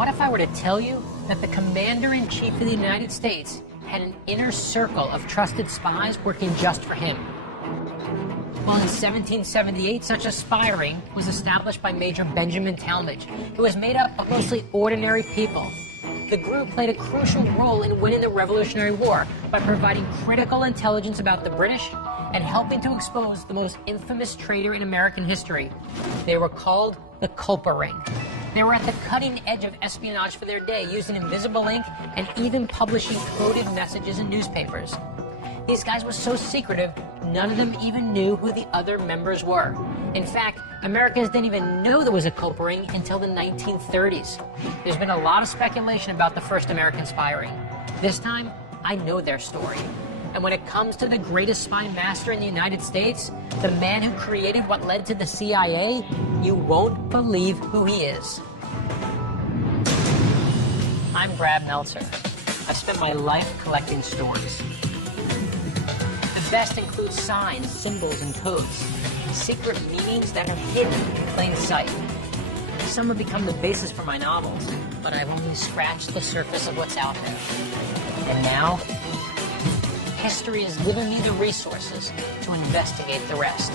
What if I were to tell you that the Commander-in-Chief of the United States had an inner circle of trusted spies working just for him? Well, in 1778, such a spy ring was established by Major Benjamin Talmadge, who was made up of mostly ordinary people. The group played a crucial role in winning the Revolutionary War by providing critical intelligence about the British and helping to expose the most infamous traitor in American history. They were called the Culper Ring. They were at the cutting edge of espionage for their day, using invisible ink and even publishing coded messages in newspapers. These guys were so secretive, none of them even knew who the other members were. In fact, Americans didn't even know there was a Culper Ring until the 1930s. There's been a lot of speculation about the first American spy ring. This time, I know their story. And when it comes to the greatest spy master in the United States, the man who created what led to the CIA, you won't believe who he is. I'm Brad Meltzer. I've spent my life collecting stories. The best include signs, symbols, and codes, secret meanings that are hidden in plain sight. Some have become the basis for my novels, but I've only scratched the surface of what's out there. And now, history has given me the resources to investigate the rest.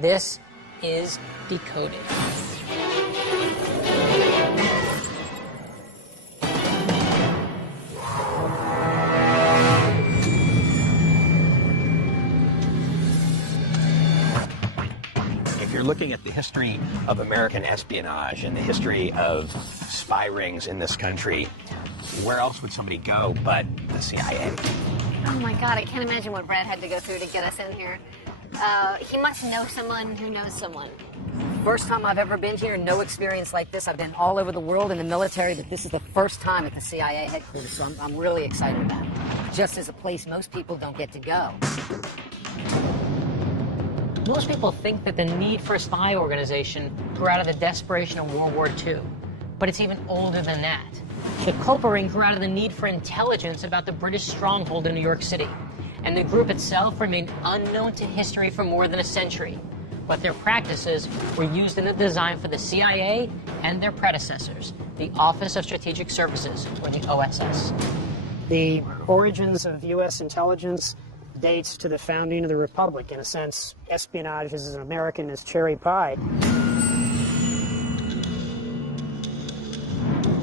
This is Decoded. If you're looking at the history of American espionage and the history of spy rings in this country, where else would somebody go but the CIA? Oh my God, I can't imagine what Brad had to go through to get us in here. He must know someone who knows someone. First time I've ever been here, no experience like this. I've been all over the world in the military, but this is the first time at the CIA headquarters, so I'm really excited about it. Just as a place most people don't get to go. Most people think that the need for a spy organization grew out of the desperation of World War II, but it's even older than that. The Culper Ring grew out of the need for intelligence about the British stronghold in New York City, and the group itself remained unknown to history for more than a century. But their practices were used in the design for the CIA and their predecessors, the Office of Strategic Services, or the OSS. The origins of U.S. intelligence dates to the founding of the Republic. In a sense, espionage is as American as cherry pie.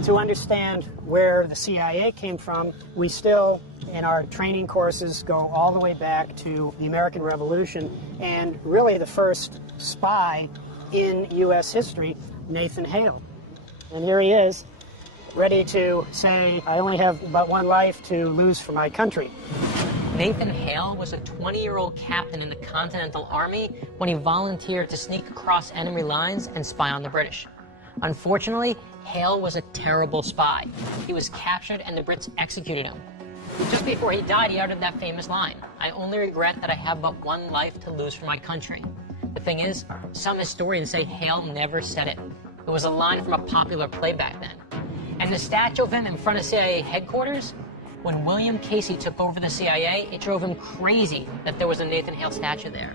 To understand where the CIA came from, we still, in our training courses, go all the way back to the American Revolution and really the first spy in U.S. history, Nathan Hale. And here he is, ready to say, I only have about one life to lose for my country. Nathan Hale was a 20-year-old captain in the Continental Army when he volunteered to sneak across enemy lines and spy on the British. Unfortunately, Hale was a terrible spy. He was captured and the Brits executed him. Just before he died, he uttered that famous line, "I only regret that I have but one life to lose for my country." The thing is, some historians say Hale never said it. It was a line from a popular play back then. And the statue of him in front of CIA headquarters, when William Casey took over the CIA, it drove him crazy that there was a Nathan Hale statue there.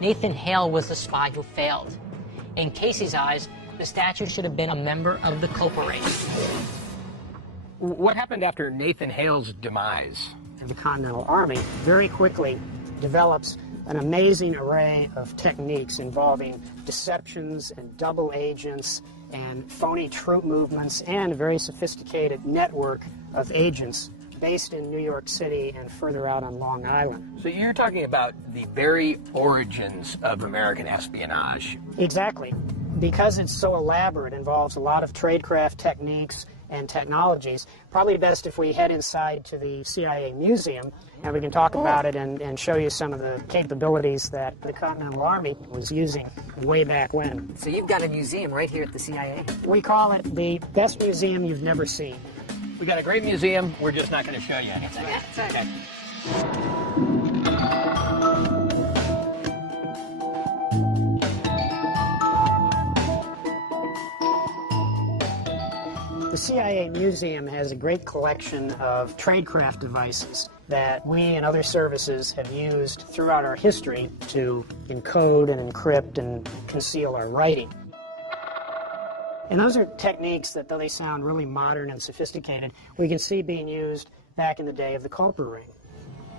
Nathan Hale was the spy who failed. In Casey's eyes, the statue should have been a member of the Culper Ring. What happened after Nathan Hale's demise? The Continental Army very quickly develops an amazing array of techniques involving deceptions and double agents and phony troop movements and a very sophisticated network of agents based in New York City and further out on Long Island. So you're talking about the very origins of American espionage. Exactly. Because it's so elaborate, involves a lot of tradecraft techniques and technologies, probably best if we head inside to the CIA Museum and we can talk about it and show you some of the capabilities that the Continental Army was using way back when. So you've got a museum right here at the CIA. We call it the best museum you've never seen. We got a great museum, we're just not going to show you anything. Okay. The CIA Museum has a great collection of tradecraft devices that we and other services have used throughout our history to encode and encrypt and conceal our writing. And those are techniques that, though they sound really modern and sophisticated, we can see being used back in the day of the Culper ring.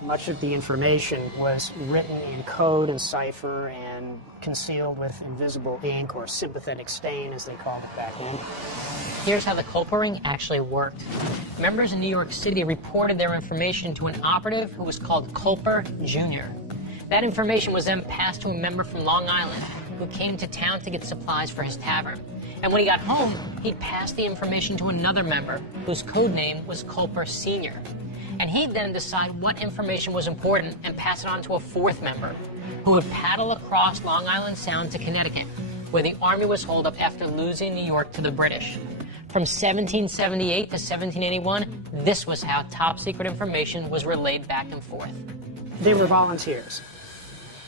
Much of the information was written in code and cipher and concealed with invisible ink or sympathetic stain, as they called it back then. Here's how the Culper ring actually worked. Members in New York City reported their information to an operative who was called Culper Jr. That information was then passed to a member from Long Island who came to town to get supplies for his tavern. And when he got home, he'd pass the information to another member whose code name was Culper Sr. And he'd then decide what information was important and pass it on to a fourth member who would paddle across Long Island Sound to Connecticut, where the Army was holed up after losing New York to the British. From 1778 to 1781, this was how top-secret information was relayed back and forth. They were volunteers.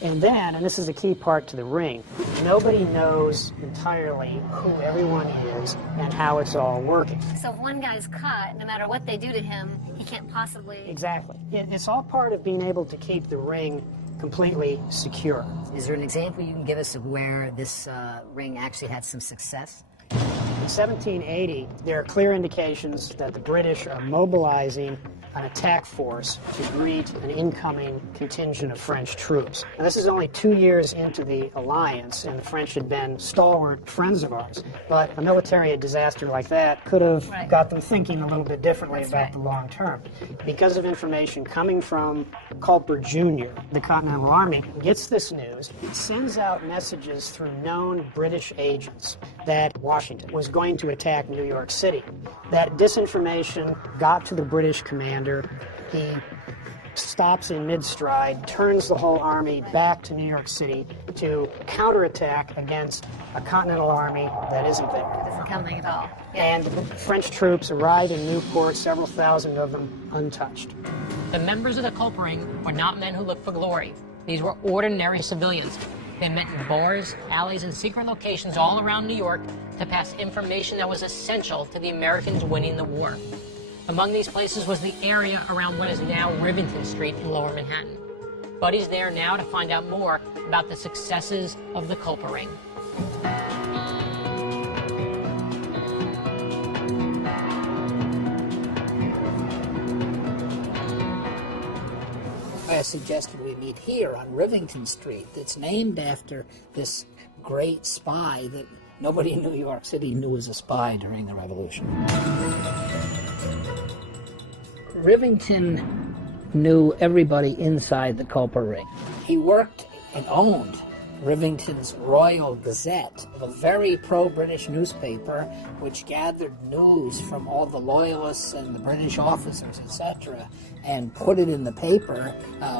And then, and this is a key part to the ring, nobody knows entirely who everyone is and how it's all working. So if one guy's caught, no matter what they do to him, he can't possibly... Exactly. It's all part of being able to keep the ring completely secure. Is there an example you can give us of where this ring actually had some success? In 1780, there are clear indications that the British are mobilizing an attack force to greet an incoming contingent of French troops. Now, this is only 2 years into the alliance, and the French had been stalwart friends of ours. But a military disaster like that could have got them thinking a little bit differently about the long term. Because of information coming from Culper Jr., the Continental Army gets this news, sends out messages through known British agents that Washington was going to attack New York City. That disinformation got to the British commander. He stops in mid-stride, turns the whole army back to New York City to counterattack against a Continental Army that isn't there. Isn't coming at all. Yeah. And French troops arrive in Newport, several thousand of them untouched. The members of the Culper ring were not men who looked for glory. These were ordinary civilians. They met in bars, alleys, and secret locations all around New York to pass information that was essential to the Americans winning the war. Among these places was the area around what is now Rivington Street in Lower Manhattan. Buddy's there now to find out more about the successes of the Culper ring. I suggested we meet here on Rivington Street. It's named after this great spy that nobody in New York City knew was a spy during the Revolution. Rivington knew everybody inside the Culper ring. He worked and owned Rivington's Royal Gazette, a very pro-British newspaper which gathered news from all the loyalists and the British officers, etc., and put it in the paper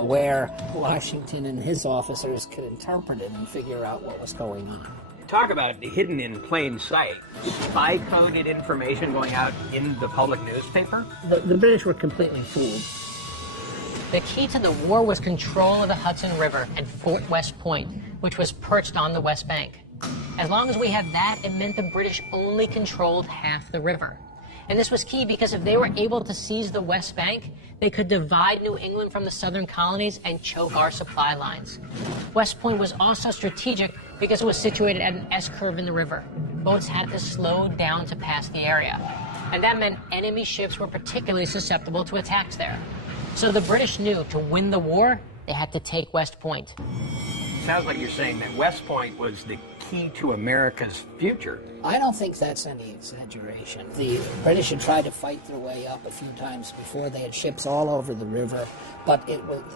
where Washington and his officers could interpret it and figure out what was going on. Talk about hidden in plain sight. Spy-coded information going out in the public newspaper? The British were completely fooled. The key to the war was control of the Hudson River and Fort West Point, which was perched on the West Bank. As long as we had that, it meant the British only controlled half the river. And this was key because if they were able to seize the West Bank, they could divide New England from the southern colonies and choke our supply lines. West Point was also strategic because it was situated at an S-curve in the river. Boats had to slow down to pass the area. And that meant enemy ships were particularly susceptible to attacks there. So the British knew to win the war, they had to take West Point. Sounds like you're saying that West Point was the key to America's future. I don't think that's any exaggeration. The British had tried to fight their way up a few times before. They had ships all over the river, but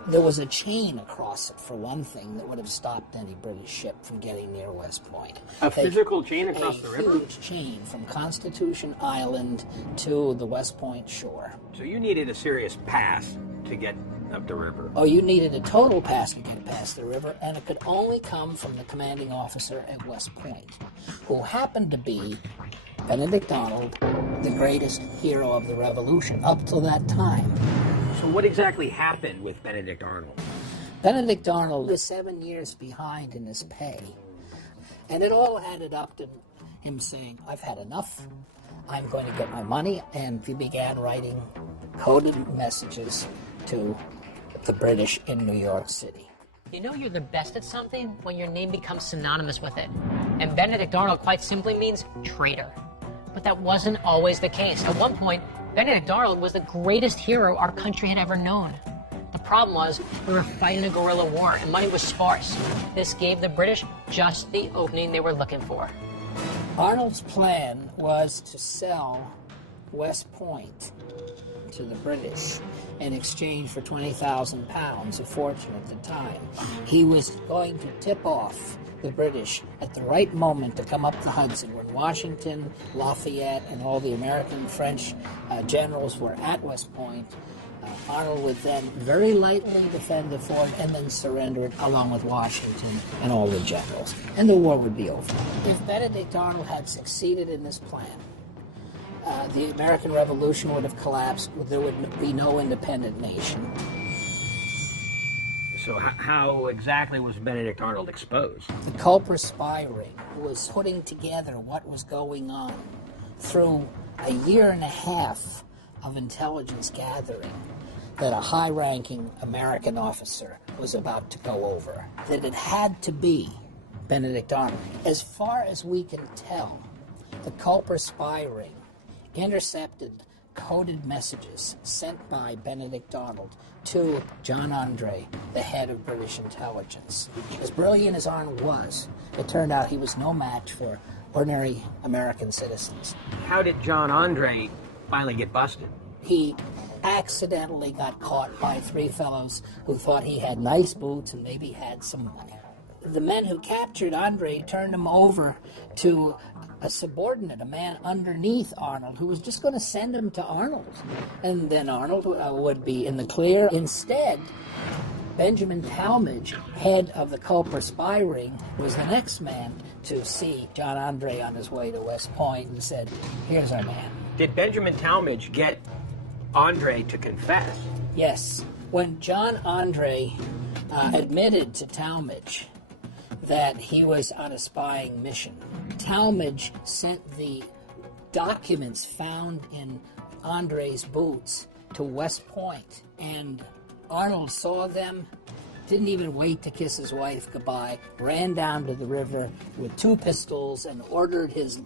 there was a chain across it, for one thing, that would have stopped any British ship from getting near West Point. A physical chain across the river? A huge chain from Constitution Island to the West Point shore. So you needed a serious pass to get up the river. Oh, you needed a total pass to get past the river, and it could only come from the commanding officer at West Point, who happened to be Benedict Arnold, the greatest hero of the Revolution up till that time. So what exactly happened with Benedict Arnold? Benedict Arnold was 7 years behind in his pay, and it all added up to him saying, "I've had enough. I'm going to get my money," and he began writing coded messages to the British in New York City. You know you're the best at something when your name becomes synonymous with it. and Benedict Arnold quite simply means traitor. But that wasn't always the case. At one point, Benedict Arnold was the greatest hero our country had ever known. The problem was we were fighting a guerrilla war and money was sparse. This gave the British just the opening they were looking for. Arnold's plan was to sell West Point to the British in exchange for 20,000 pounds, a fortune at the time. He was going to tip off the British at the right moment to come up the Hudson when Washington, Lafayette, and all the American French generals were at West Point. Arnold would then very lightly defend the fort and then surrender it along with Washington and all the generals, and the war would be over. If Benedict Arnold had succeeded in this plan, the American Revolution would have collapsed. There would be no independent nation. So how exactly was Benedict Arnold exposed? The Culper spy ring was putting together what was going on through a year and a half of intelligence gathering that a high-ranking American officer was about to go over. That it had to be Benedict Arnold. As far as we can tell, the Culper spy ring intercepted coded messages sent by Benedict Arnold to John Andre, the head of British intelligence. As brilliant as Arnold was, it turned out he was no match for ordinary American citizens. How did John Andre finally get busted? He accidentally got caught by three fellows who thought he had nice boots and maybe had some money. The men who captured Andre turned him over to a subordinate, a man underneath Arnold, who was just going to send him to Arnold. And then Arnold would be in the clear. Instead, Benjamin Talmadge, head of the Culper spy ring, was the next man to see John Andre on his way to West Point and said, "Here's our man." Did Benjamin Talmadge get Andre to confess? Yes. When John Andre admitted to Talmadge that he was on a spying mission, Talmadge sent the documents found in Andre's boots to West Point, and Arnold saw them, didn't even wait to kiss his wife goodbye, ran down to the river with 2 pistols and ordered his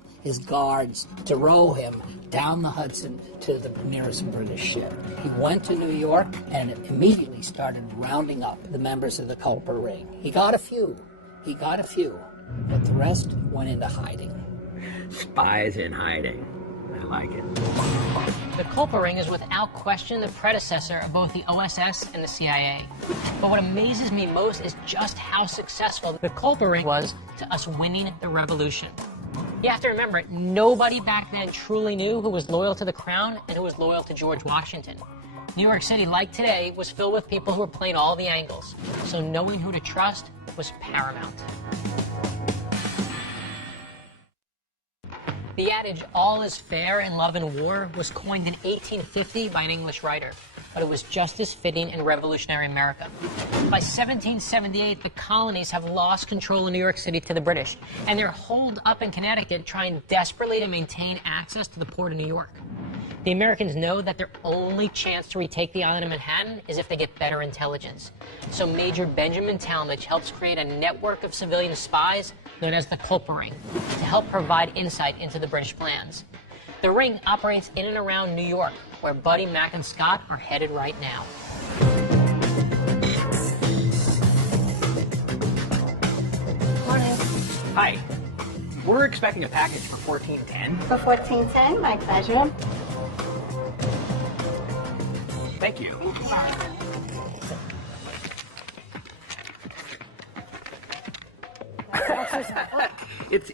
guards to row him down the Hudson to the nearest British ship. He went to New York and immediately started rounding up the members of the Culper ring. He got a few, but the rest went into hiding. Spies in hiding. I like it. The Culper ring is without question the predecessor of both the OSS and the CIA. But what amazes me most is just how successful the Culper ring was to us winning the revolution. You have to remember, nobody back then truly knew who was loyal to the crown and who was loyal to George Washington. New York City, like today, was filled with people who were playing all the angles, so knowing who to trust was paramount. The adage, all is fair in love and war, was coined in 1850 by an English writer, but it was just as fitting in revolutionary America. By 1778, the colonies have lost control of New York City to the British, and they're holed up in Connecticut trying desperately to maintain access to the port of New York. The Americans know that their only chance to retake the island of Manhattan is if they get better intelligence. So Major Benjamin Talmadge helps create a network of civilian spies known as the Culper Ring to help provide insight into the British plans. The ring operates in and around New York, where Buddy, Mac, and Scott are headed right now. Morning. Hi. We're expecting a package for 1410. For 1410, my pleasure. Thank you.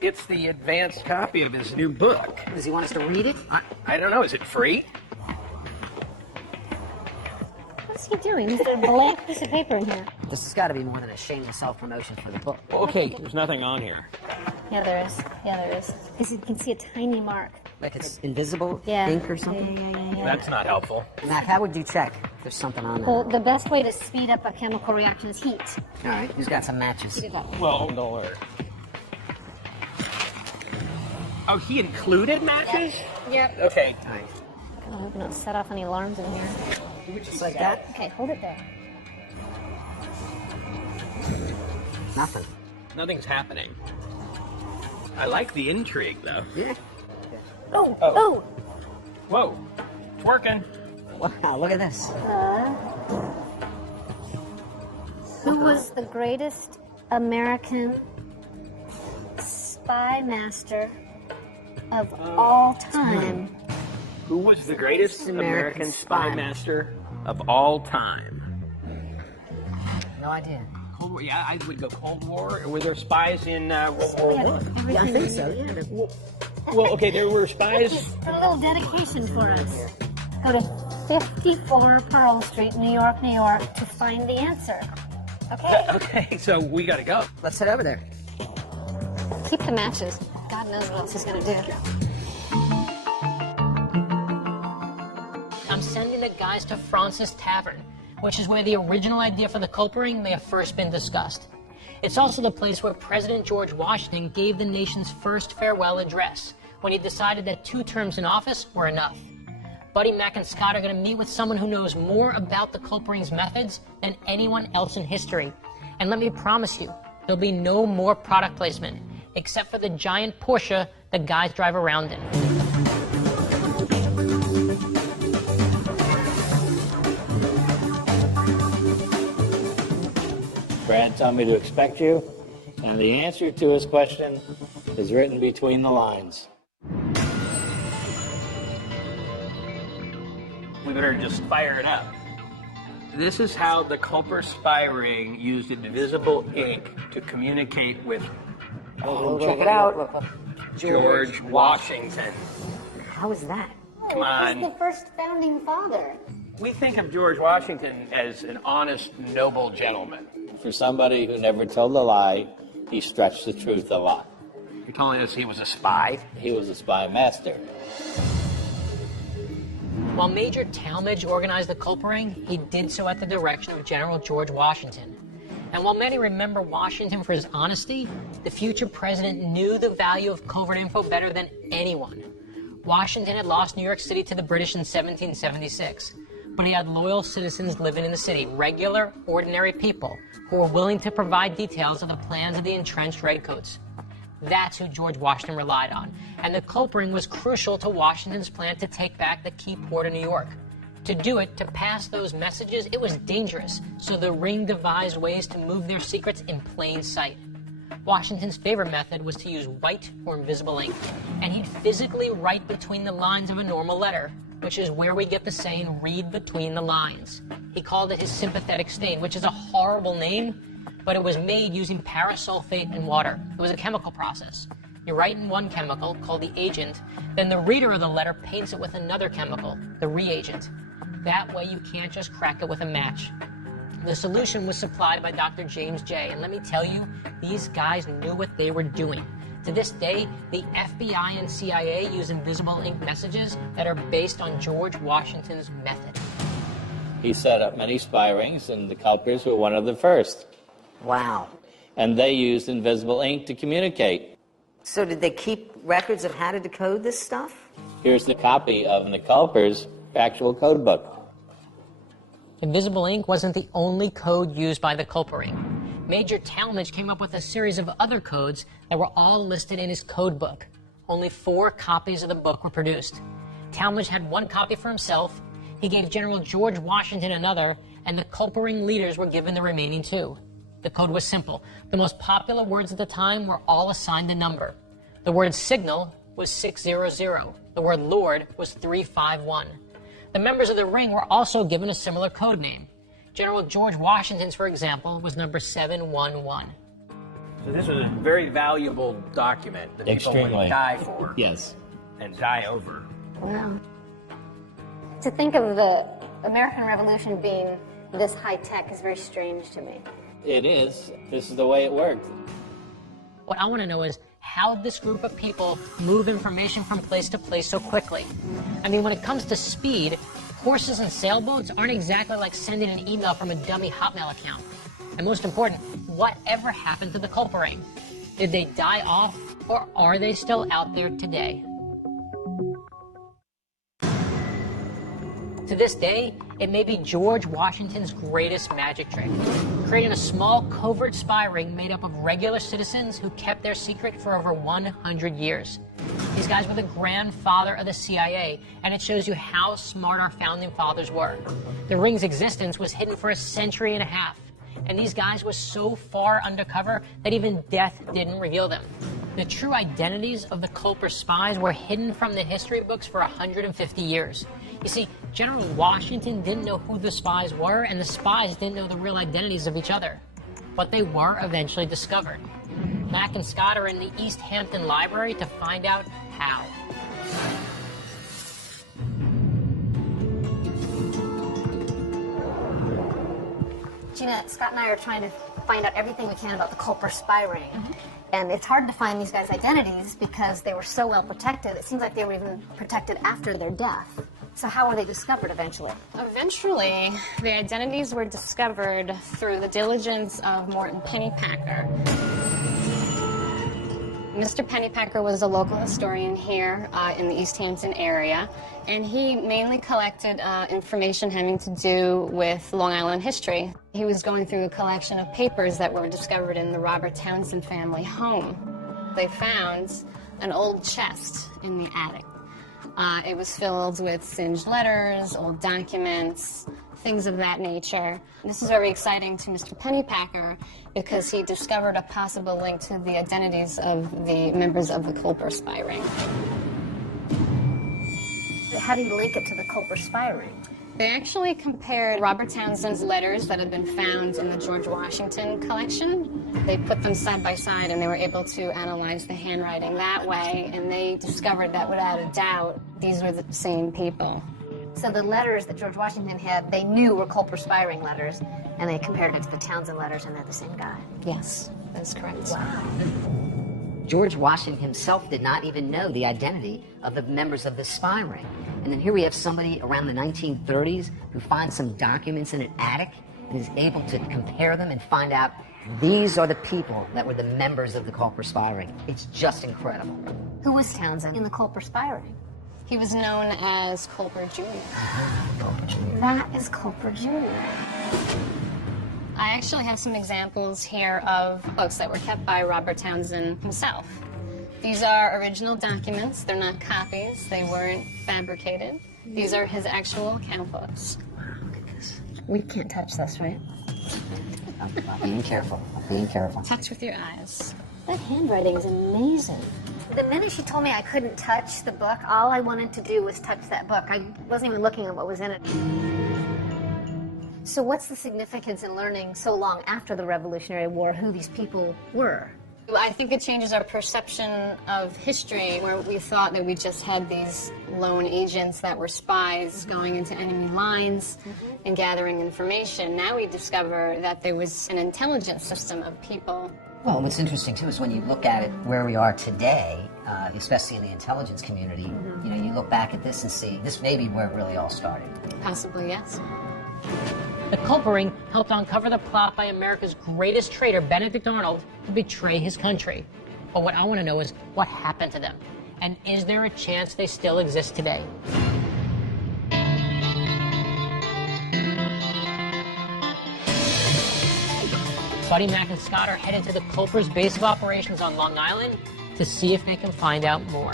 It's the advanced copy of his new book. Does he want us to read it? I don't know. Is it free? What's he doing? There's a blank piece of paper in here. This has got to be more than a shameless self-promotion for the book. Okay, there's nothing on here. Yeah, there is. Yeah, there is. Because you can see a tiny mark. Like it's invisible Yeah. ink or something? Yeah. That's not helpful. Mac, how would you check if there's something on there? Well, the best way to speed up a chemical reaction is heat. All right, who's got some matches? Heat it up. Well, don't worry. Oh, he included matches? Yep. Okay. I hope not set off any alarms in here. Just like that? Okay, hold it there. Nothing. Nothing's happening. I like the intrigue, though. Yeah. Oh, Oh. oh. Whoa, it's working. Wow, look at this. Who was the greatest American spy master of all time? Who was the greatest American American spy. spy master of all time? No idea. Cold War. Yeah, I would go Cold War. Or were there spies in World War I? Yeah, I think so. Yeah. Well, okay, there were spies. A little dedication for us. Go to 54 Pearl Street, New York, New York, to find the answer. Okay? Okay, so we gotta go. Let's head over there. Keep the matches. God knows what else he's gonna do. I'm sending the guys to Francis Tavern, which is where the original idea for the culprit ring may have first been discussed. It's also the place where President George Washington gave the nation's first farewell address, when he decided that 2 terms in office were enough. Buddy, Mac, and Scott are going to meet with someone who knows more about the culprit ring's methods than anyone else in history. And let me promise you, there'll be no more product placement, except for the giant Porsche the guys drive around in. Brad told me to expect you, and the answer to his question is written between the lines. We better just fire it up. This is how the culprit spy ring used invisible ink to communicate with Check it out. Look. George Washington. How is that? Come on. He's the first founding father. We think of George Washington as an honest, noble gentleman. For somebody who never told a lie, he stretched the truth a lot. You're telling us he was a spy? He was a spy master. While Major Talmadge organized the culprit ring, he did so at the direction of General George Washington. And while many remember Washington for his honesty, the future president knew the value of covert info better than anyone. Washington had lost New York City to the British in 1776, but he had loyal citizens living in the city, regular, ordinary people who were willing to provide details of the plans of the entrenched redcoats. That's who George Washington relied on, and the culprit ring was crucial to Washington's plan to take back the key port of New York. To do it, to pass those messages, it was dangerous, so the ring devised ways to move their secrets in plain sight. Washington's favorite method was to use white or invisible ink, and he'd physically write between the lines of a normal letter, which is where we get the saying, read between the lines. He called it his sympathetic stain, which is a horrible name, but it was made using parasulfate and water. It was a chemical process. You write in one chemical, called the agent, then the reader of the letter paints it with another chemical, the reagent. That way you can't just crack it with a match. The solution was supplied by Dr. James J., and let me tell you, these guys knew what they were doing. To this day, the FBI and CIA use invisible ink messages that are based on George Washington's method. He set up many spy rings, and the culprits were one of the first. Wow. And they used invisible ink to communicate. So did they keep records of how to decode this stuff? Here's the copy of the culprits' actual code book. Invisible ink wasn't the only code used by the culprit ring. Major Talmadge came up with a series of other codes that were all listed in his code book. Only 4 copies of the book were produced. Talmadge had 1 copy for himself, he gave General George Washington another, and the culprit ring leaders were given the remaining 2. The code was simple. The most popular words at the time were all assigned a number. The word signal was 600. The word Lord was 351. The members of the ring were also given a similar code name. General George Washington's, for example, was number 711. So this was a very valuable document that people Extremely. would die for. Yes. And die over. Wow. To think of the American Revolution being this high tech is very strange to me. It is. This is the way it worked. What I want to know is how this group of people move information from place to place so quickly. I mean, when it comes to speed, horses and sailboats aren't exactly like sending an email from a dummy Hotmail account. And most important, whatever happened to the culprit ring? Did they die off, or are they still out there today? To this day, it may be George Washington's greatest magic trick, creating a small covert spy ring made up of regular citizens who kept their secret for over 100 years. These guys were the grandfather of the CIA, and it shows you how smart our founding fathers were. The ring's existence was hidden for a century and a half, and these guys were so far undercover that even death didn't reveal them. The true identities of the Culper spies were hidden from the history books for 150 years. You see, General Washington didn't know who the spies were, and the spies didn't know the real identities of each other. But they were eventually discovered. Mac and Scott are in the East Hampton Library to find out how. Gina, Scott and I are trying to find out everything we can about the Culper spy ring. And it's hard to find these guys' identities because they were so well protected. It seems like they were even protected after their death. So how were they discovered eventually? Eventually, the identities were discovered through the diligence of Morton Pennypacker. Mr. Pennypacker was a local historian here in the East Hampton area, and he mainly collected information having to do with Long Island history. He was going through a collection of papers that were discovered in the Robert Townsend family home. They found an old chest in the attic. It was filled with singed letters, old documents, things of that nature. This is very exciting to Mr. Pennypacker because he discovered a possible link to the identities of the members of the Culper spy ring. How do you link it to the Culper spy ring? They actually compared Robert Townsend's letters that had been found in the George Washington collection. They put them side by side and they were able to analyze the handwriting that way, and they discovered that without a doubt, these were the same people. So the letters that George Washington had, they knew were Culper spy ring letters, and they compared it to the Townsend letters, and they're the same guy. Yes, that's correct. Wow. George Washington himself did not even know the identity of the members of the spy ring. And then here we have somebody around the 1930s who finds some documents in an attic and is able to compare them and find out these are the people that were the members of the Culper spy ring. It's just incredible. Who was Townsend in the Culper spy ring? He was known as Culper Jr. Culper Jr. That is Culper Jr. I actually have some examples here of books that were kept by Robert Townsend himself. These are original documents. They're not copies. They weren't fabricated. These are his actual account books. Wow, look at this. We can't touch this, right? Being careful. Being careful. Touch with your eyes. That handwriting is amazing. The minute she told me I couldn't touch the book, all I wanted to do was touch that book. I wasn't even looking at what was in it. So what's the significance in learning so long after the Revolutionary War who these people were? I think it changes our perception of history, where we thought that we just had these lone agents that were spies going into enemy lines and gathering information. Now we discover that there was an intelligence system of people. Well, what's interesting, too, is when you look at it where we are today, especially in the intelligence community, you know, you look back at this and see this may be where it really all started. Possibly, yes. The Culper ring helped uncover the plot by America's greatest traitor, Benedict Arnold, to betray his country. But what I want to know is what happened to them, and is there a chance they still exist today? Buddy, Mac, and Scott are headed to the Culper's base of operations on Long Island to see if they can find out more.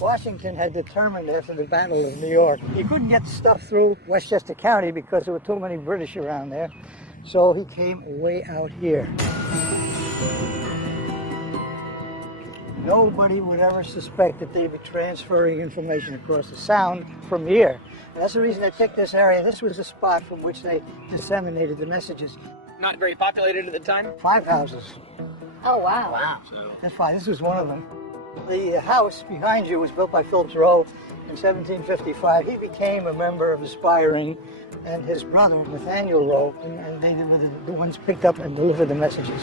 Washington had determined after the Battle of New York, he couldn't get stuff through Westchester County because there were too many British around there. So he came way out here. Nobody would ever suspect that they'd be transferring information across the Sound from here. And that's the reason they picked this area. This was the spot from which they disseminated the messages. Not very populated at the time? 5 houses. Oh, wow. Wow. That's fine. This was one of them. The house behind you was built by Phillips Rowe in 1755. He became a member of the spy ring, and his brother, Nathaniel Rowe, and they were the ones picked up and delivered the messages.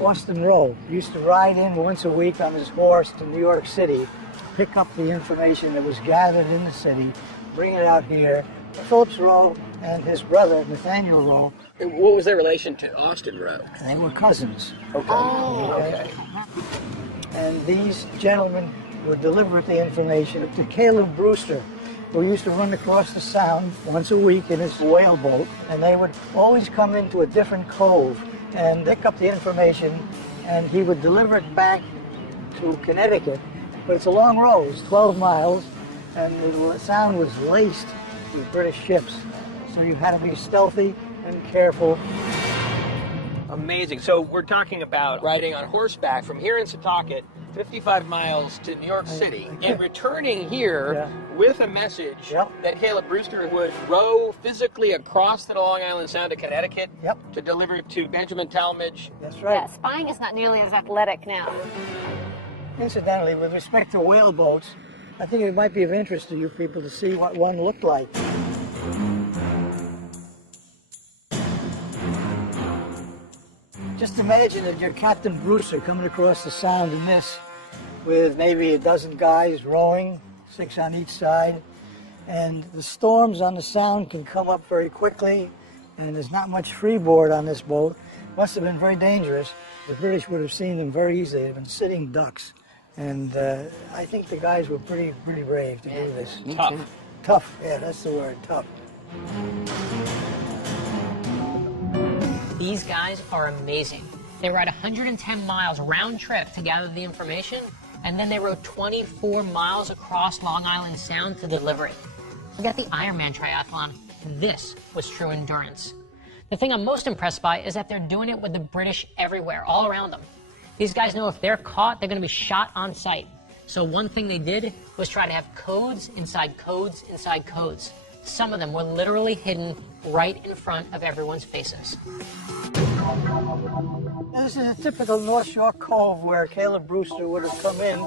Austin Rowe used to ride in once a week on his horse to New York City, pick up the information that was gathered in the city, bring it out here. Phillips Rowe and his brother, Nathaniel Rowe. What was their relation to Austin Rowe? They were cousins. Okay. Oh. Okay. And these gentlemen would deliver the information to Caleb Brewster, who used to run across the Sound once a week in his whaleboat, and they would always come into a different cove and pick up the information, and he would deliver it back to Connecticut. But it's a long road, it's 12 miles, and the Sound was laced with British ships. So you had to be stealthy and careful. Amazing. So we're talking about riding on horseback from here in Setauket, 55 miles to New York City, and returning here with a message that Caleb Brewster would row physically across the Long Island Sound to Connecticut to deliver it to Benjamin Talmadge. That's right. Yeah, spying is not nearly as athletic now. Incidentally, with respect to whaleboats, I think it might be of interest to you people to see what one looked like. Just imagine that you're Captain Brewster coming across the Sound in this with maybe a dozen guys rowing, 6 on each side. And the storms on the Sound can come up very quickly, and there's not much freeboard on this boat. Must have been very dangerous. The British would have seen them very easily. They've been sitting ducks. And I think the guys were pretty brave to do this. Tough. Tough, yeah, that's the word, tough. These guys are amazing. They ride 110 miles round trip to gather the information, and then they rode 24 miles across Long Island Sound to deliver it. Forget the Ironman triathlon. This was true endurance. The thing I'm most impressed by is that they're doing it with the British everywhere, all around them. These guys know if they're caught, they're going to be shot on sight. So one thing they did was try to have codes inside codes inside codes. Some of them were literally hidden right in front of everyone's faces. This is a typical North Shore Cove where Caleb Brewster would have come in,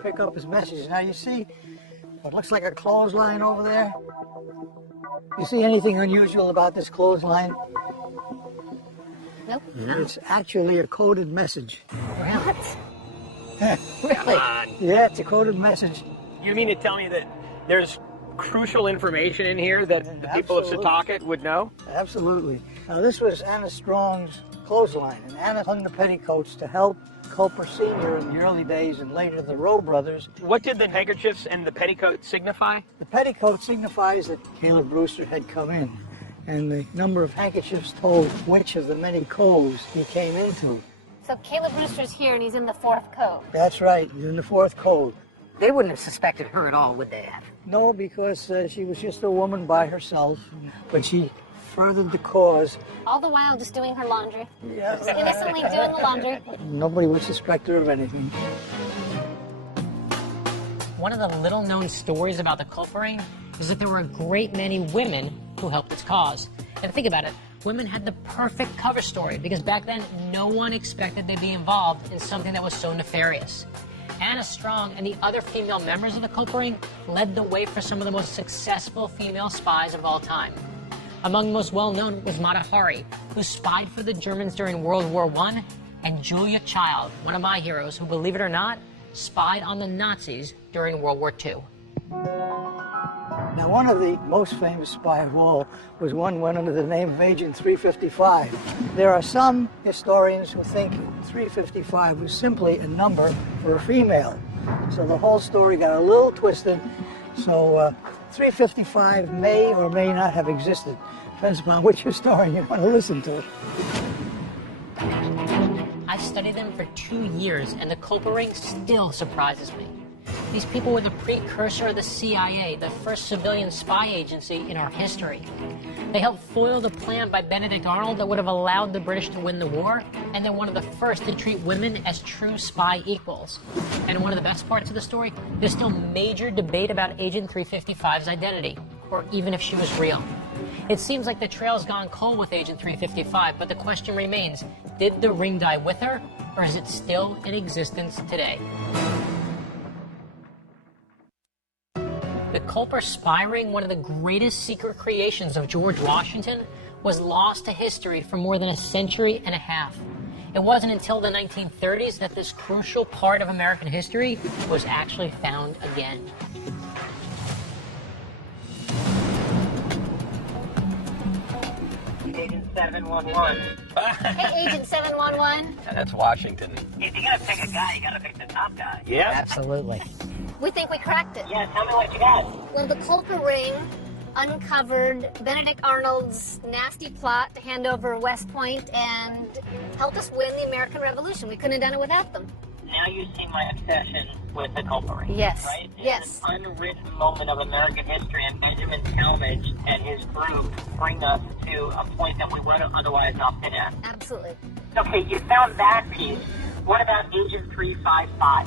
pick up his message. Now you see what looks like a clothesline over there? You see anything unusual about this clothesline? Nope. No. It's actually a coded message. What? Really? Yeah, it's a coded message. You mean to tell me that there's crucial information in here that the people of Setauket would know? Absolutely. Now this was Anna Strong's clothesline, and Anna hung the petticoats to help Culper Sr. in the early days and later the Rowe brothers. What did the handkerchiefs and the petticoat signify? The petticoat signifies that Caleb Brewster had come in, and the number of handkerchiefs told which of the many coves he came into. So Caleb Brewster's here and he's in the 4th cove. That's right, he's in the 4th cove. They wouldn't have suspected her at all, would they have? No, because she was just a woman by herself, but she furthered the cause. All the while just doing her laundry. Yeah. Just innocently doing the laundry. Nobody would suspect her of anything. One of the little-known stories about the Culper ring is that there were a great many women who helped its cause. And think about it, women had the perfect cover story because back then no one expected they'd be involved in something that was so nefarious. Anna Strong and the other female members of the Culper ring led the way for some of the most successful female spies of all time. Among the most well-known was Mata Hari, who spied for the Germans during World War I, and Julia Child, one of my heroes, who, believe it or not, spied on the Nazis during World War II. Now, one of the most famous spy of all was one went under the name of Agent 355. There are some historians who think 355 was simply a number for a female. So the whole story got a little twisted. So 355 may or may not have existed. Depends upon which historian you want to listen to. I've studied them for 2 years, and the Culper ring still surprises me. These people were the precursor of the CIA, the first civilian spy agency in our history. They helped foil the plan by Benedict Arnold that would have allowed the British to win the war, and they're one of the first to treat women as true spy equals. And one of the best parts of the story, there's still major debate about Agent 355's identity, or even if she was real. It seems like the trail's gone cold with Agent 355, but the question remains, did the ring die with her, or is it still in existence today? The Culper spy ring, one of the greatest secret creations of George Washington, was lost to history for more than a century and a half. It wasn't until the 1930s that this crucial part of American history was actually found again. Agent 711. Hey, Agent 711. That's Washington. If you're gonna pick a guy, you gotta pick the top guy. Yeah. Absolutely. We think we cracked it. Yeah, tell me what you got. Well, the culprit ring uncovered Benedict Arnold's nasty plot to hand over West Point and helped us win the American Revolution. We couldn't have done it without them. Now you see my obsession with the culprit ring. Yes. Right? Yes. An unwritten moment of American history, and Benjamin Talmadge and his group bring us to a point that we would have otherwise not been at. Absolutely. Okay, you found that piece. What about Agent 355?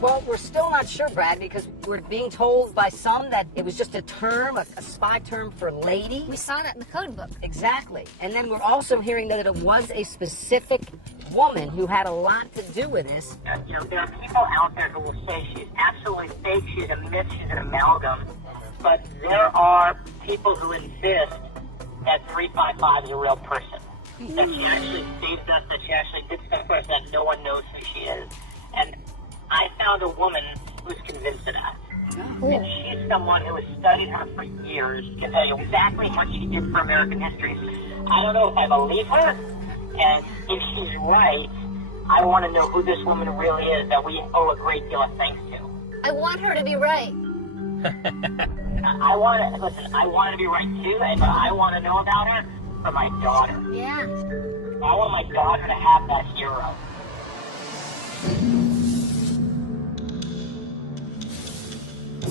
Well, we're still not sure, Brad, because we're being told by some that it was just a term, a spy term for lady. We saw that in the code book. Exactly. And then we're also hearing that it was a specific woman who had a lot to do with this. You know, there are people out there who will say she's absolutely fake, she's a myth, she's an amalgam. But there are people who insist that 355 is a real person. That she actually saved us, that she actually did stuff for us, that no one knows who she is. And I found a woman who's convinced of that. And she's someone who has studied her for years to tell you exactly what she did for American history. I don't know if I believe her, and if she's right, I want to know who this woman really is that we owe a great deal of thanks to. I want her to be right. I want to be right too, and I want to know about her for my daughter. Yeah. I want my daughter to have that hero.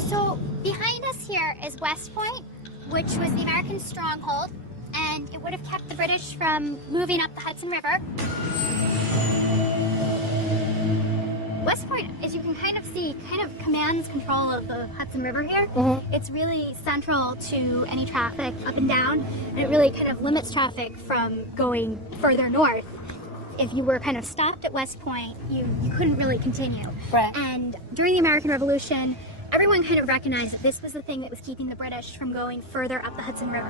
So behind us here is West Point, which was the American stronghold, and it would have kept the British from moving up the Hudson River. West Point, as you can kind of see, kind of commands control of the Hudson River here. It's really central to any traffic up and down, and it really kind of limits traffic from going further north. If you were kind of stopped at West Point, you couldn't really continue. Right. And during the American Revolution, everyone kind of recognized that this was the thing that was keeping the British from going further up the Hudson River.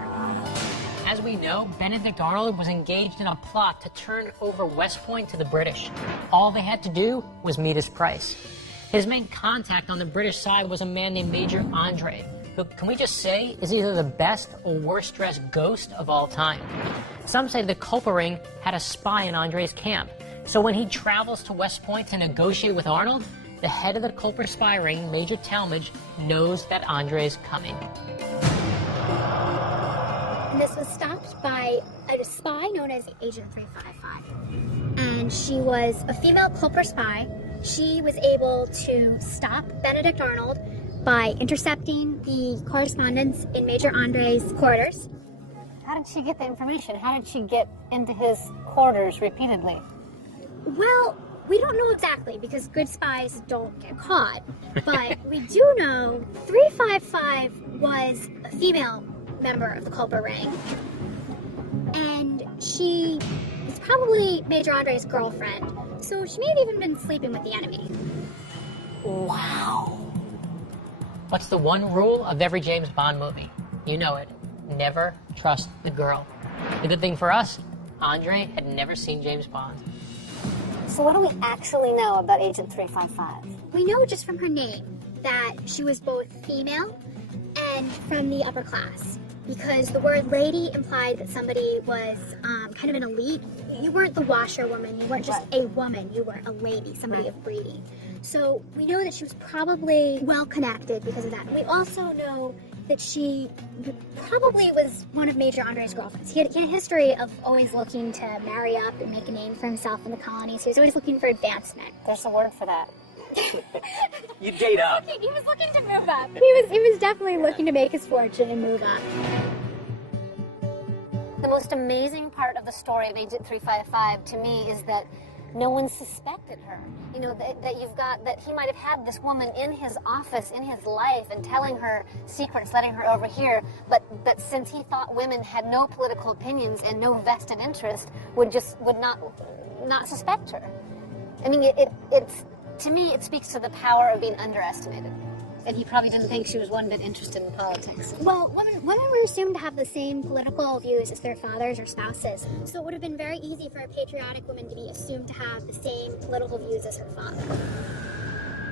As we know, Benedict Arnold was engaged in a plot to turn over West Point to the British. All they had to do was meet his price. His main contact on the British side was a man named Major Andre, who, can we just say, is either the best or worst dressed ghost of all time. Some say the culprit ring had a spy in Andre's camp. So when he travels to West Point to negotiate with Arnold, the head of the culprit spy ring, Major Talmadge, knows that Andre is coming. And this was stopped by a spy known as Agent 355. And she was a female culprit spy. She was able to stop Benedict Arnold by intercepting the correspondence in Major Andre's quarters. How did she get the information? How did she get into his quarters repeatedly? Well, we don't know exactly because good spies don't get caught. But we do know 355 was a female member of the culprit ring. And she was probably Major Andre's girlfriend. So she may have even been sleeping with the enemy. Wow. What's the one rule of every James Bond movie? You know it. Never trust the girl. The good thing for us, Andre had never seen James Bond. So what do we actually know about Agent 355? We know just from her name that she was both female and from the upper class. Because the word lady implied that somebody was kind of an elite. You weren't the washerwoman, you weren't just a woman, you were a lady, somebody of breeding. So we know that she was probably well connected because of that. We also know that she probably was one of Major Andre's girlfriends. He had a history of always looking to marry up and make a name for himself in the colonies. He was always looking for advancement. There's a word for that. You date up. He was looking to move up. He was definitely looking to make his fortune and move up. The most amazing part of the story of Agent 355 to me is that no one suspected her. You know, that he might have had this woman in his office, in his life, and telling her secrets, letting her overhear, but that since he thought women had no political opinions and no vested interest, would not suspect her. I mean, it's to me, it speaks to the power of being underestimated. And he probably didn't think she was one bit interested in politics. Well, women were assumed to have the same political views as their fathers or spouses. So it would have been very easy for a patriotic woman to be assumed to have the same political views as her father.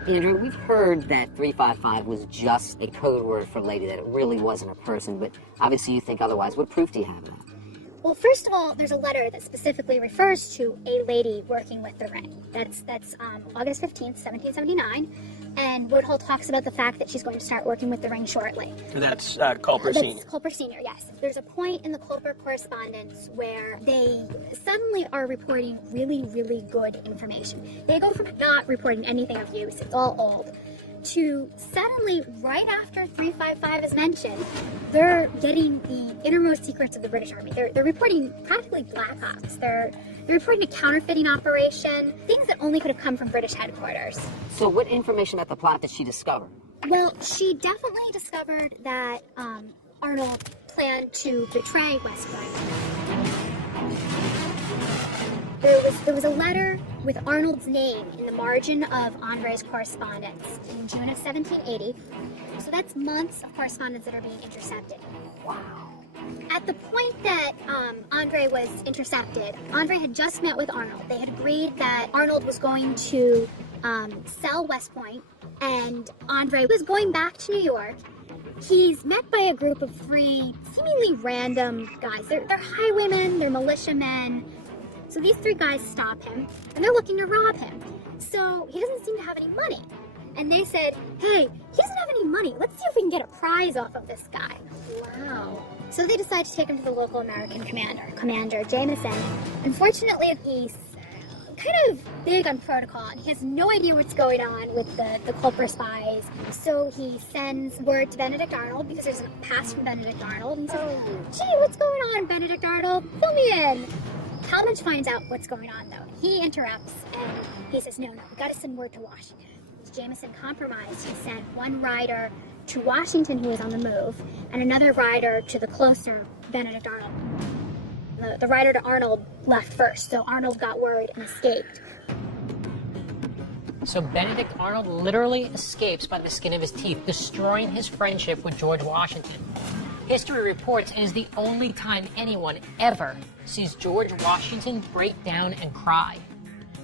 Andrew, we've heard that 355 was just a code word for lady, that it really wasn't a person, but obviously you think otherwise. What proof do you have of that? Well, first of all, there's a letter that specifically refers to a lady working with the ring. That's August 15th, 1779. And Woodhull talks about the fact that she's going to start working with the ring shortly. That's Culper Sr. That's Culper Sr., yes. There's a point in the Culper correspondence where they suddenly are reporting really, really good information. They go from not reporting anything of use, it's all old, to suddenly, right after 355 is mentioned, they're getting the innermost secrets of the British Army. They're reporting practically Black Ops. They're reporting a counterfeiting operation, things that only could have come from British headquarters. So what information about the plot did she discover? Well, she definitely discovered that Arnold planned to betray West Point. There was a letter with Arnold's name in the margin of Andre's correspondence in June of 1780. So that's months of correspondence that are being intercepted. Wow. At the point that Andre was intercepted, Andre had just met with Arnold. They had agreed that Arnold was going to sell West Point, and Andre was going back to New York. He's met by a group of three seemingly random guys. They're highwaymen, they're militiamen. So these three guys stop him, and they're looking to rob him. So he doesn't seem to have any money. And they said, hey, he doesn't have any money. Let's see if we can get a prize off of this guy. Wow. So they decide to take him to the local American Commander Jameson. Unfortunately, he's kind of big on protocol, and he has no idea what's going on with the Culper spies. So he sends word to Benedict Arnold, because there's a pass from Benedict Arnold, and says, gee, what's going on, Benedict Arnold? Fill me in. Talmadge finds out what's going on, though. He interrupts, and he says, no, we gotta send word to Washington. Jameson compromised. He sent one rider to Washington who was on the move, and another rider to the closer Benedict Arnold. The rider to Arnold left first, so Arnold got word and escaped. So Benedict Arnold literally escapes by the skin of his teeth, destroying his friendship with George Washington. History reports it is the only time anyone ever sees George Washington break down and cry.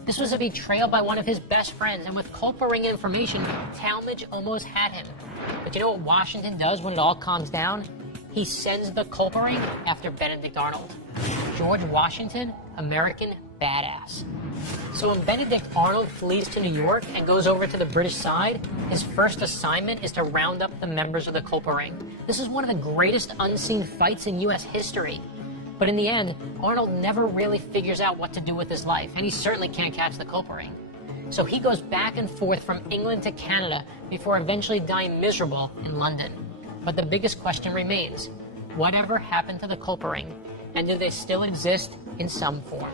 This was a betrayal by one of his best friends, and with Culper ring information, Talmadge almost had him. But you know what Washington does when it all calms down? He sends the Culper ring after Benedict Arnold. George Washington, American badass. So when Benedict Arnold flees to New York and goes over to the British side, his first assignment is to round up the members of the Culper ring. This is one of the greatest unseen fights in U.S. history. But in the end, Arnold never really figures out what to do with his life, and he certainly can't catch the Culper ring. So he goes back and forth from England to Canada before eventually dying miserable in London. But the biggest question remains, whatever happened to the Culper ring, and do they still exist in some form?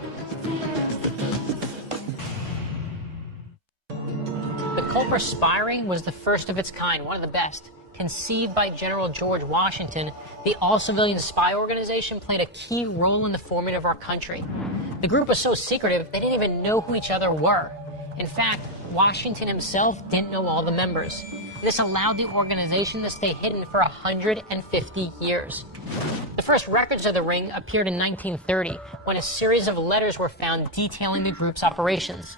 The Culper spy ring was the first of its kind, one of the best. Conceived by General George Washington, the all-civilian spy organization played a key role in the forming of our country. The group was so secretive, they didn't even know who each other were. In fact, Washington himself didn't know all the members. This allowed the organization to stay hidden for 150 years. The first records of the ring appeared in 1930, when a series of letters were found detailing the group's operations.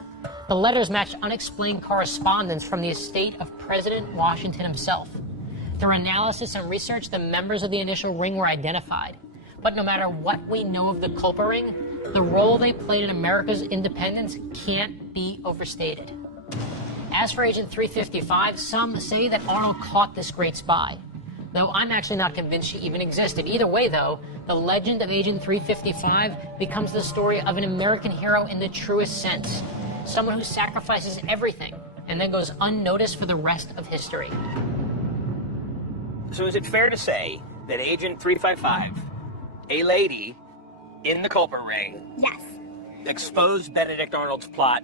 The letters matched unexplained correspondence from the estate of President Washington himself. Through analysis and research, the members of the initial ring were identified. But no matter what we know of the Culper ring, the role they played in America's independence can't be overstated. As for Agent 355, some say that Arnold caught this great spy, though I'm actually not convinced she even existed. Either way, though, the legend of Agent 355 becomes the story of an American hero in the truest sense, someone who sacrifices everything and then goes unnoticed for the rest of history. So is it fair to say that Agent 355, a lady in the Culper ring, Yes. exposed Benedict Arnold's plot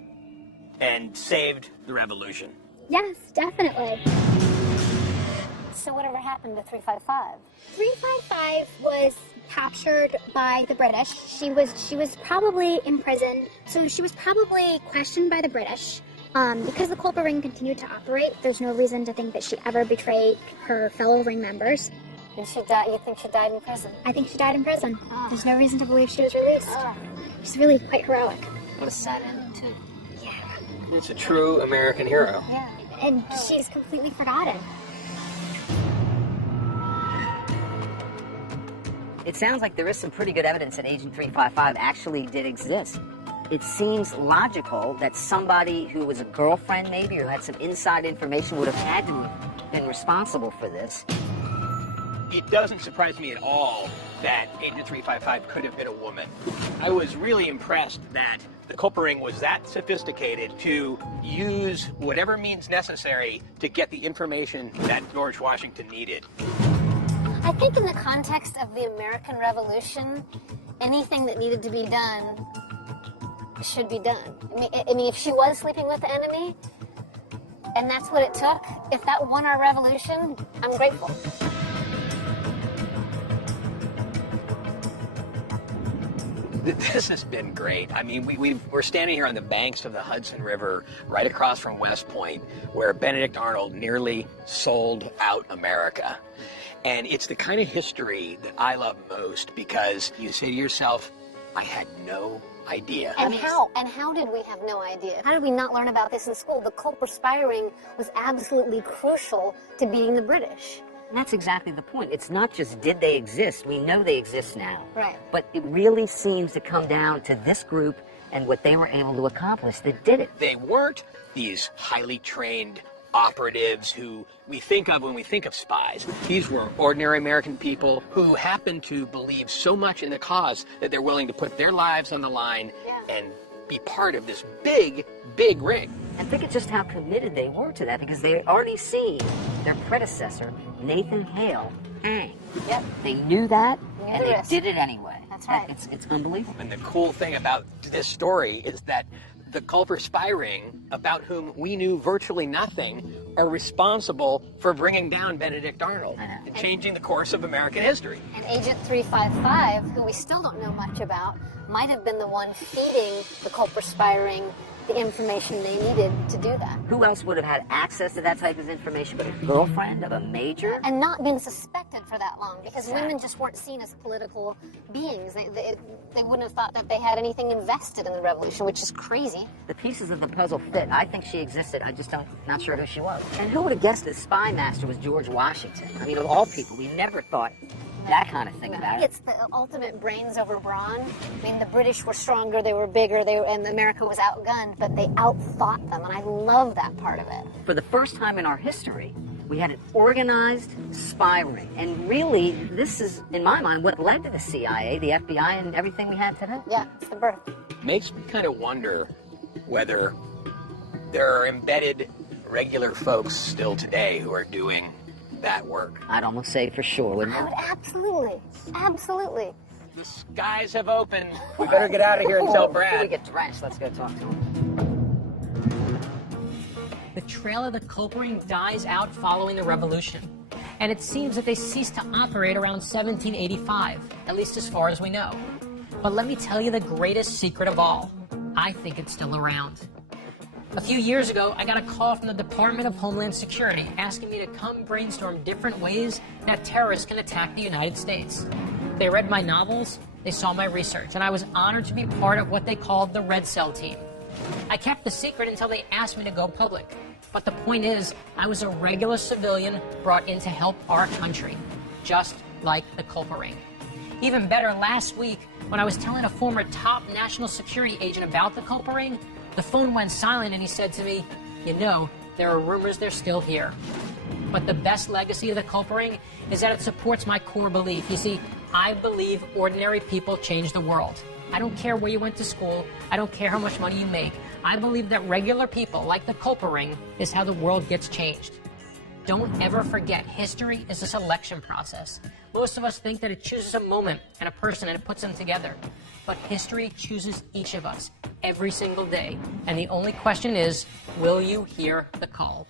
and saved the revolution? Yes, definitely. So whatever happened to 355? 355 was captured by the British. She was probably imprisoned, so she was probably questioned by the British. Because the Culper ring continued to operate, there's no reason to think that she ever betrayed her fellow ring members. And she died. You think she died in prison? I think she died in prison. There's no reason to believe she was released. She's really quite heroic. What a sad ending, too. Yeah. It's a true American hero. Yeah. And she's completely forgotten. It sounds like there is some pretty good evidence that Agent 355 actually did exist. It seems logical that somebody who was a girlfriend maybe or had some inside information would have had to have been responsible for this. It doesn't surprise me at all that Agent 355 could have been a woman. I was really impressed that the culprit ring was that sophisticated to use whatever means necessary to get the information that George Washington needed. I think in the context of the American Revolution, anything that needed to be done should be done. I mean, if she was sleeping with the enemy, and that's what it took, if that won our revolution, I'm grateful. This has been great. I mean, we're standing here on the banks of the Hudson River, right across from West Point, where Benedict Arnold nearly sold out America. And it's the kind of history that I love most because you say to yourself, I had no idea. And how did we have no idea? How did we not learn about this in school? The Culper spy ring was absolutely crucial to beating the British. And that's exactly the point. It's not just did they exist, we know they exist now. Right. But it really seems to come down to this group and what they were able to accomplish that did it. They weren't these highly trained operatives who we think of when we think of spies. These were ordinary American people who happened to believe so much in the cause that they're willing to put their lives on the line and be part of this big, big ring. And think of just how committed they were to that because they had already seen their predecessor, Nathan Hale, hang. Yep. They knew that, and they risk. did it anyway. That's right. It's unbelievable. And the cool thing about this story is that the Culper spy ring, about whom we knew virtually nothing, are responsible for bringing down Benedict Arnold and changing the course of American history. And Agent 355, who we still don't know much about, might have been the one feeding the Culper spy ring the information they needed to do that. Who else would have had access to that type of information but a girlfriend of a major? And not been suspected for that long, because women just weren't seen as political beings. They wouldn't have thought that they had anything invested in the revolution, which is crazy. The pieces of the puzzle fit. I think she existed. I just not sure who she was. And who would have guessed that spy master was George Washington? I mean, of all people, we never thought that kind of thing about it. It's the ultimate brains over brawn. I mean, the British were stronger, they were bigger, and America was outgunned, but they outthought them, and I love that part of it. For the first time in our history, we had an organized spy ring. And really, this is, in my mind, what led to the CIA, the FBI, and everything we have today. Yeah, it's the birth. Makes me kind of wonder whether there are embedded regular folks still today who are doing that work. I'd almost say for sure, wouldn't I would absolutely. The skies have opened. We better get out of here and tell Brad. Before we get drenched, let's go talk to him. The trail of the Culper ring dies out following the Revolution, and it seems that they ceased to operate around 1785, at least as far as we know. But let me tell you the greatest secret of all. I think it's still around. A few years ago, I got a call from the Department of Homeland Security asking me to come brainstorm different ways that terrorists can attack the United States. They read my novels, they saw my research, and I was honored to be part of what they called the Red Cell team. I kept the secret until they asked me to go public. But the point is, I was a regular civilian brought in to help our country, just like the Culper ring. Even better, last week, when I was telling a former top national security agent about the Culper ring, the phone went silent and he said to me, you know, there are rumors they're still here. But the best legacy of the Culper ring is that it supports my core belief. You see, I believe ordinary people change the world. I don't care where you went to school. I don't care how much money you make. I believe that regular people, like the Culper ring, is how the world gets changed. Don't ever forget, history is a selection process. Most of us think that it chooses a moment and a person and it puts them together. But history chooses each of us every single day. And the only question is, will you hear the call?